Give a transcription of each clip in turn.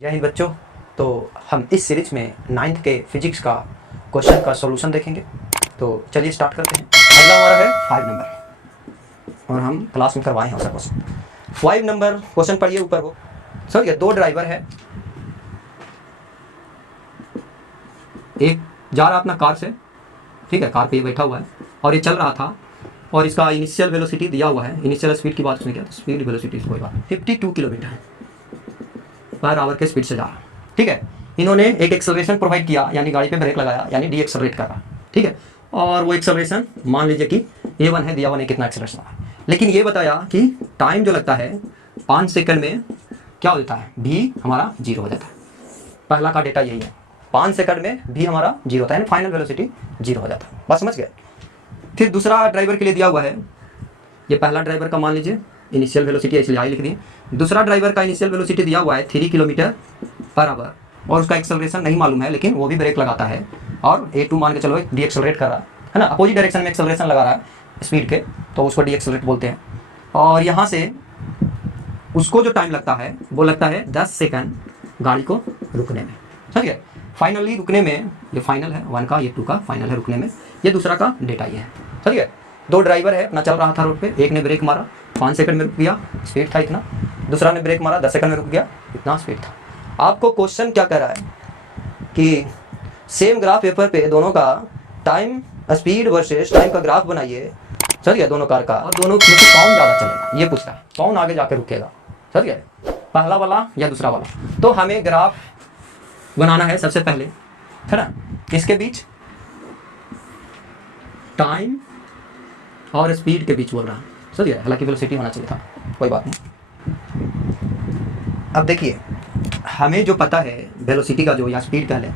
जय हिंद बच्चों। तो हम इस सीरीज में 9th के फिजिक्स का क्वेश्चन का सॉल्यूशन देखेंगे। तो चलिए स्टार्ट करते हैं। अगला हमारा है 5 नंबर और हम क्लास में करवाए हैं उसका क्वेश्चन। 5 नंबर क्वेश्चन पढ़िए ऊपर को। सर ये दो ड्राइवर है, एक जा रहा अपना कार से, ठीक है, कार पे ये बैठा हुआ है और ये चल रहा था और इसका इनिशियल वेलोसिटी दिया हुआ है। इनिशियल स्पीड की बात उसने किया तो स्पीड वेलोसिटी कोई बात 52 किलोमीटर पर आवर के स्पीड से जा रहा, ठीक है। इन्होंने एक एक्सेलरेशन प्रोवाइड किया, यानी गाड़ी पे ब्रेक लगाया, यानी डी एक्सेलरेट कर रहा, ठीक है। और वो एक्सेलरेशन मान लीजिए कि a1 है, दिया हुआ नहीं कितना एक्सेलरेशन है, लेकिन ये बताया कि टाइम जो लगता है 5 सेकंड में क्या हो जाता है, भी हमारा 0 हो जाता है। पहला का डेटा यही है, 5 सेकंड में भी हमारा 0 होता है, यानी फाइनल वेलोसिटी 0 हो जाता है। बस समझ गए। फिर दूसरा ड्राइवर के लिए दिया हुआ है, ये पहला ड्राइवर का मान लीजिए इनिशियल वेलोसिटी इसलिए आई लिख दी। दूसरा ड्राइवर का इनिशियल वेलोसिटी दिया हुआ है 3 किलोमीटर पर आवर और उसका एक्सेलरेशन नहीं मालूम है, लेकिन वो भी ब्रेक लगाता है और a2 मान के चलो डी एक्सेलरेट कर रहा है ना, अपोजिट डायरेक्शन में एक्सेलरेशन लगा रहा है स्पीड के, तो उसको डी एक्सेलरेट बोलते हैं। और यहाँ से उसको जो टाइम लगता है वो लगता है 10 सेकंड गाड़ी को रुकने में, समझ गए। फाइनली रुकने में, ये फाइनल है 1 का, ये 2 का फाइनल है रुकने में, ये दूसरा का डेटा ये है, समझ गए। दो ड्राइवर है, अपना चल रहा था रोड पे, एक ने ब्रेक मारा 5 सेकंड में रुक गया, स्पीड था इतना, दूसरा ने ब्रेक मारा 10 सेकंड में रुक गया, इतना स्पीड था। आपको क्वेश्चन क्या कह रहा है कि सेम ग्राफ पेपर पे दोनों का टाइम स्पीड वर्सेस टाइम का ग्राफ बनाइए, समझ गया, दोनों कार का, और दोनों में से कौन ज़्यादा चलेगा, ये पूछ रहा है, कौन आगे जाके रुकेगा, समझ गया, पहला वाला या दूसरा वाला। तो हमें ग्राफ बनाना है सबसे पहले, है ना, इसके बीच टाइम और स्पीड के बीच बोल रहा है, समझ गया, हालांकि वेलोसिटी होना चाहिए था, कोई बात नहीं। अब देखिए, हमें जो पता है वेलोसिटी का जो, या स्पीड कह लें,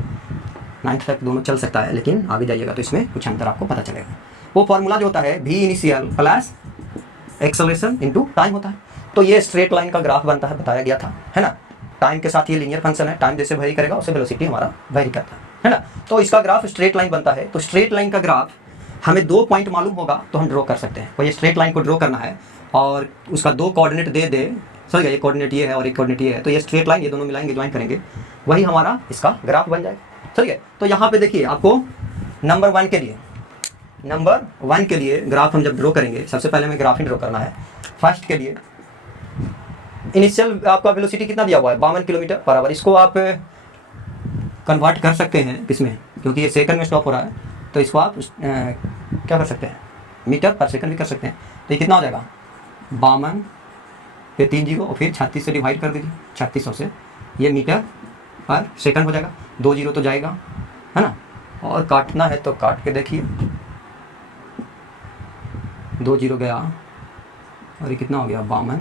9th तक दोनों चल सकता है, लेकिन आगे जाइएगा तो इसमें कुछ अंतर आपको पता चलेगा। वो फॉर्मूला जो होता है v initial plus acceleration into time होता है। तो ये स्ट्रेट लाइन का ग्राफ बनता है, बताया गया था, है ना। टाइम के साथ ये लीनियर फंक्शन है, टाइम जैसे वेरी करेगा उससे वेलोसिटी हमारा वेरी करता है ना। तो इसका ग्राफ स्ट्रेट लाइन बनता है। तो स्ट्रेट लाइन का ग्राफ हमें 2 पॉइंट मालूम होगा तो हम ड्रॉ कर सकते हैं। तो ये स्ट्रेट लाइन को ड्रॉ करना है और उसका 2 कोऑर्डिनेट दे दे, समझ गया, ये कोऑर्डिनेट ये है और एक कोऑर्डिनेट ये है, तो ये स्ट्रेट लाइन, ये दोनों मिलाएंगे, ज्वाइन करेंगे, वही हमारा इसका ग्राफ बन जाएगा, समझ गए। तो यहाँ पे देखिए, आपको नंबर 1 के लिए ग्राफ हम जब ड्रॉ करेंगे, सबसे पहले हमें ग्राफ ही ड्रॉ करना है। फर्स्ट के लिए इनिशियल आपका वेलोसिटी कितना दिया हुआ है, 52 किलोमीटर पर आवर। इसको आप कन्वर्ट कर सकते हैं किसमें, क्योंकि ये सेकंड में स्टॉप हो रहा है, तो इसको आप क्या कर सकते हैं, मीटर पर सेकंड भी कर सकते हैं। तो ये कितना हो जाएगा, 52 पे 3 जीरो और फिर 36 से डिवाइड कर दीजिए, 3600 से, ये मीटर पर सेकंड हो जाएगा, 2 जीरो तो जाएगा, है ना, और काटना है तो काट के देखिए, 2 जीरो गया और ये कितना हो गया, 52,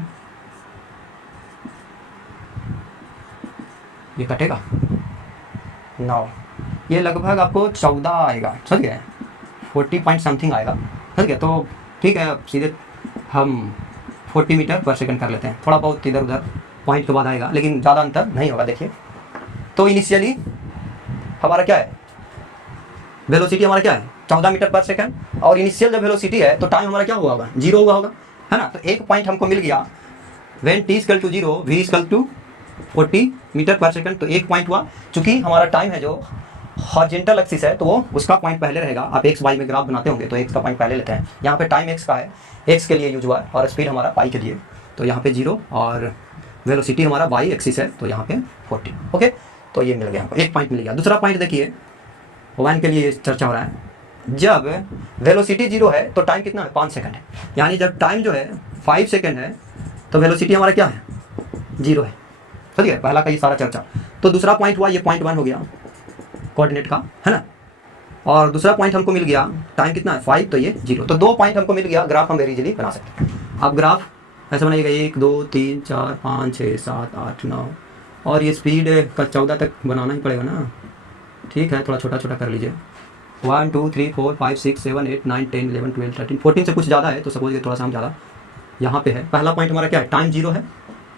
ये कटेगा 9, ये लगभग आपको 14 आएगा, समझ गए, 40 पॉइंट समथिंग आएगा, समझ गया। तो ठीक है, अब सीधे हम 40 मीटर पर सेकंड कर लेते हैं, थोड़ा बहुत इधर उधर पॉइंट के बाद आएगा, लेकिन ज़्यादा अंतर नहीं होगा। देखिए, तो इनिशियली हमारा क्या है, वेलोसिटी हमारा क्या है, 14 मीटर पर सेकंड, और इनिशियल जब वेलोसिटी है तो टाइम हमारा क्या हुआ होगा, 0 हुआ होगा, है ना। तो एक पॉइंट हमको मिल गया, when t equal to 0 v equal to 40 metre per second, तो एक पॉइंट हुआ। चूंकि हमारा टाइम है जो हॉरिजॉन्टल एक्सिस है, तो वो उसका पॉइंट पहले रहेगा। आप एक्स वाई में ग्राफ बनाते होंगे तो एक्स का पॉइंट पहले लेते हैं। यहाँ पे टाइम एक्स का है, एक्स के लिए यूज हुआ है, और स्पीड हमारा पाई के लिए, तो यहाँ पे 0 और वेलोसिटी हमारा वाई एक्सिस है, तो यहाँ पे 40, ओके। तो ये मिल गया हमको, एक पॉइंट मिल गया। दूसरा पॉइंट देखिए, 1 के लिए चर्चा हो रहा है, जब वेलोसिटी 0 है तो टाइम कितना है, 5 सेकंड है, यानी जब टाइम जो है 5 सेकंड है तो वेलोसिटी हमारा क्या है, 0 है, समझ गए, पहला का ये सारा चर्चा। तो दूसरा पॉइंट हुआ, ये पॉइंट 1 हो गया कोऑर्डिनेट का, है ना, और दूसरा पॉइंट हमको मिल गया, टाइम कितना है 5, तो ये 0, तो 2 पॉइंट हमको मिल गया। ग्राफ हम वेरी इजीली बना सकते हैं। अब ग्राफ ऐसा बनाइएगा, 1 2 3 4 5 6 7 8 9, और ये स्पीड का 14 तक बनाना ही पड़ेगा ना, ठीक है, थोड़ा छोटा छोटा कर लीजिए, 1 2 3 4 5 6 7 8 9 10 11 12 13 14 से कुछ ज़्यादा है, तो सपोज ये थोड़ा सा हम ज़्यादा यहाँ पे है। पहला पॉइंट हमारा क्या है, टाइम 0 है,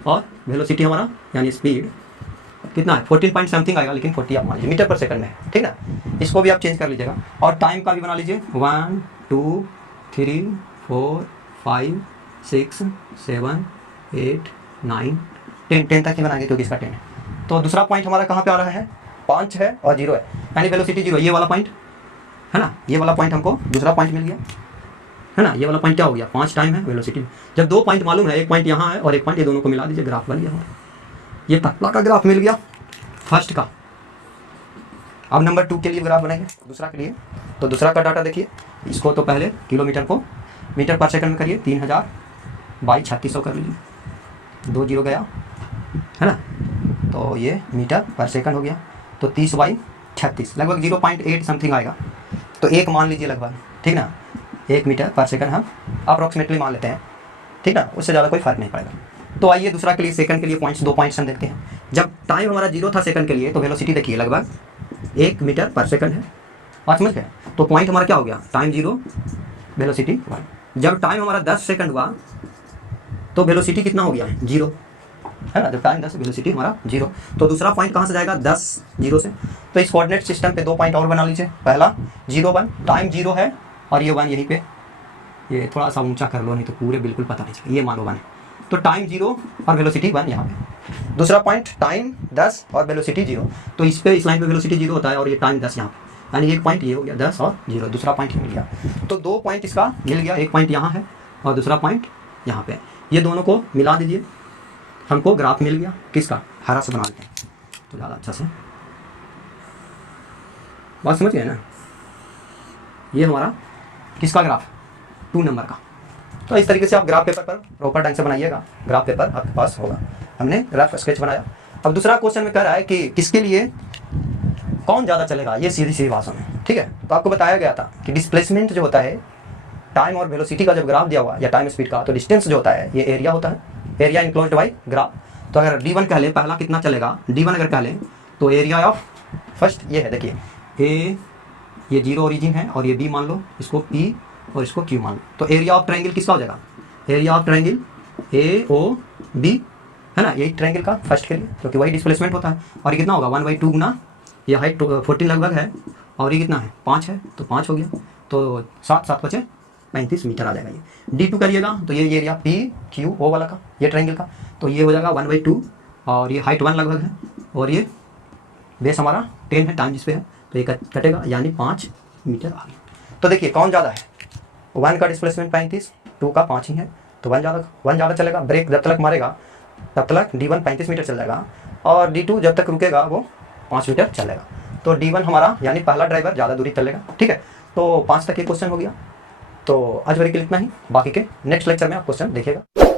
और वेलोसिटी हमारा यानी स्पीड कितना है, 14 पॉइंट समथिंग आएगा, लेकिन 40 आप मान लीजिए मीटर पर सेकंड में है, ठीक ना। इसको भी आप चेंज कर लीजिएगा, और टाइम का भी बना लीजिए, 1 2 3 4 5 6 7 8 9 10 तक ही बनाएंगे, क्योंकि इसका 10 है। तो दूसरा पॉइंट हमारा कहाँ पे आ रहा है, 5 है और 0 है, यानी वेलोसिटी 0, ये वाला पॉइंट है ना, ये वाला पॉइंट हमको दूसरा पॉइंट मिल गया है ना, ये वाला पॉइंट क्या हो गया, 5 टाइम है वेलोसिटी। जब 2 पॉइंट मालूम है, एक पॉइंट यहाँ है और एक पॉइंट, ये दोनों को मिला दीजिए, ग्राफ बन गया हमारा, ये पतला का ग्राफ मिल गया फर्स्ट का। अब नंबर 2 के लिए ग्राफ बनाएंगे, दूसरा के लिए। तो दूसरा का डाटा देखिए, इसको तो पहले किलोमीटर को मीटर पर सेकंड में करिए, 3000 बाई 3600 कर लीजिए, 2 0 गया है ना, तो ये मीटर पर सेकंड हो गया, तो 30 बाई 36 लगभग 0.8 समथिंग आएगा, तो 1 मान लीजिए लगभग, ठीक ना, 1 मीटर पर सेकंड हम अप्रॉक्सीमेटली मान लेते हैं, ठीक ना, उससे ज़्यादा कोई फर्क नहीं पड़ेगा। तो आइए दूसरा के लिए, सेकंड के लिए पॉइंट्स, 2 पॉइंट्स हम देखते हैं। जब टाइम हमारा 0 था सेकंड के लिए, तो वेलोसिटी देखिए लगभग 1 मीटर पर सेकंड है, और समझ गए, तो पॉइंट हमारा क्या हो गया, टाइम 0 वेलोसिटी 1। जब टाइम हमारा 10 सेकंड हुआ तो वेलोसिटी कितना हो गया, 0 है ना, जब टाइम 10 वेलोसिटी हमारा 0। तो दूसरा पॉइंट कहाँ से जाएगा, 10 0 से। तो इस कोऑर्डिनेट सिस्टम पे 2 पॉइंट और बना लीजिए, पहला 0 1, टाइम 0 है और ये 1 यहीं पे, ये थोड़ा सा ऊंचा कर लो नहीं तो पूरे बिल्कुल पता नहीं चलेगा, ये मान लो 1 है, तो टाइम 0 और वेलोसिटी 1 यहाँ पे। दूसरा पॉइंट टाइम 10 और वेलोसिटी 0, तो इस पे, इस लाइन पे वेलोसिटी 0 होता है और ये टाइम 10 यहाँ पे, यानी एक पॉइंट ये हो गया 10 और 0, दूसरा पॉइंट मिल गया। तो 2 पॉइंट इसका मिल गया, एक पॉइंट यहाँ है और दूसरा पॉइंट यहाँ पे, ये दोनों को मिला दीजिए, हमको ग्राफ मिल गया किसका, हरा से बना देते हैं तो ज़्यादा अच्छा से बात समझ गए ना। ये हमारा किसका ग्राफ, 2 नंबर का। तो इस तरीके से आप ग्राफ पेपर पर प्रॉपर ढंग से बनाइएगा, ग्राफ पेपर आपके पास होगा। हमने ग्राफ स्केच बनाया। अब दूसरा क्वेश्चन में कह रहा है कि किसके लिए कौन ज़्यादा चलेगा, ये सीधी सीधी भाषा में, ठीक है। तो आपको बताया गया था कि डिस्प्लेसमेंट जो होता है, टाइम और वेलोसिटी का जब ग्राफ दिया हुआ या टाइम स्पीड का, तो डिस्टेंस जो होता है ये एरिया होता है, एरिया इनक्लोज्ड बाई ग्राफ। तो अगर d1 कह लें, पहला कितना चलेगा, d1 अगर कह लें तो एरिया ऑफ फर्स्ट ये है, देखिए ए, ये 0 ओरिजिन है और ये b मान लो, इसको p और इसको q मान लो, तो एरिया ऑफ ट्रायंगल किसका हो जाएगा, एरिया ऑफ ट्रायंगल AOB है ना, यही ट्रायंगल का फर्स्ट के लिए, क्योंकि वही डिस्प्लेसमेंट होता है। और ये कितना होगा 1/2 गुना, ये हाइट 14 लगभग है और ये कितना है 5 है, तो 5 हो गया, तो 7 7 बचे 35 मीटर आ जाएगा। ये d2 करिएगा तो ये एरिया PQO वाला का, ये ट्रायंगल का, तो ये हो जाएगा 1/2 और ये हाइट 1 लगभग है और ये बेस हमारा 10 है, टाइम जिस पे है, तो ये कटेगा यानी 5 मीटर आ गया। तो देखिए कौन ज़्यादा है, 1 का डिस्प्लेसमेंट 35, 2 का 5 ही है, तो 1 ज़्यादा चलेगा। ब्रेक जब तक मारेगा तब तक d1 35 मीटर चल जाएगा और d2 जब तक रुकेगा वो 5 मीटर चलेगा। तो d1 हमारा यानी पहला ड्राइवर ज़्यादा दूरी चलेगा, ठीक है। तो 5 तक ये क्वेश्चन हो गया। तो आज वरी के लिए इतना ही, बाकी के नेक्स्ट लेक्चर में आप क्वेश्चन देखिएगा।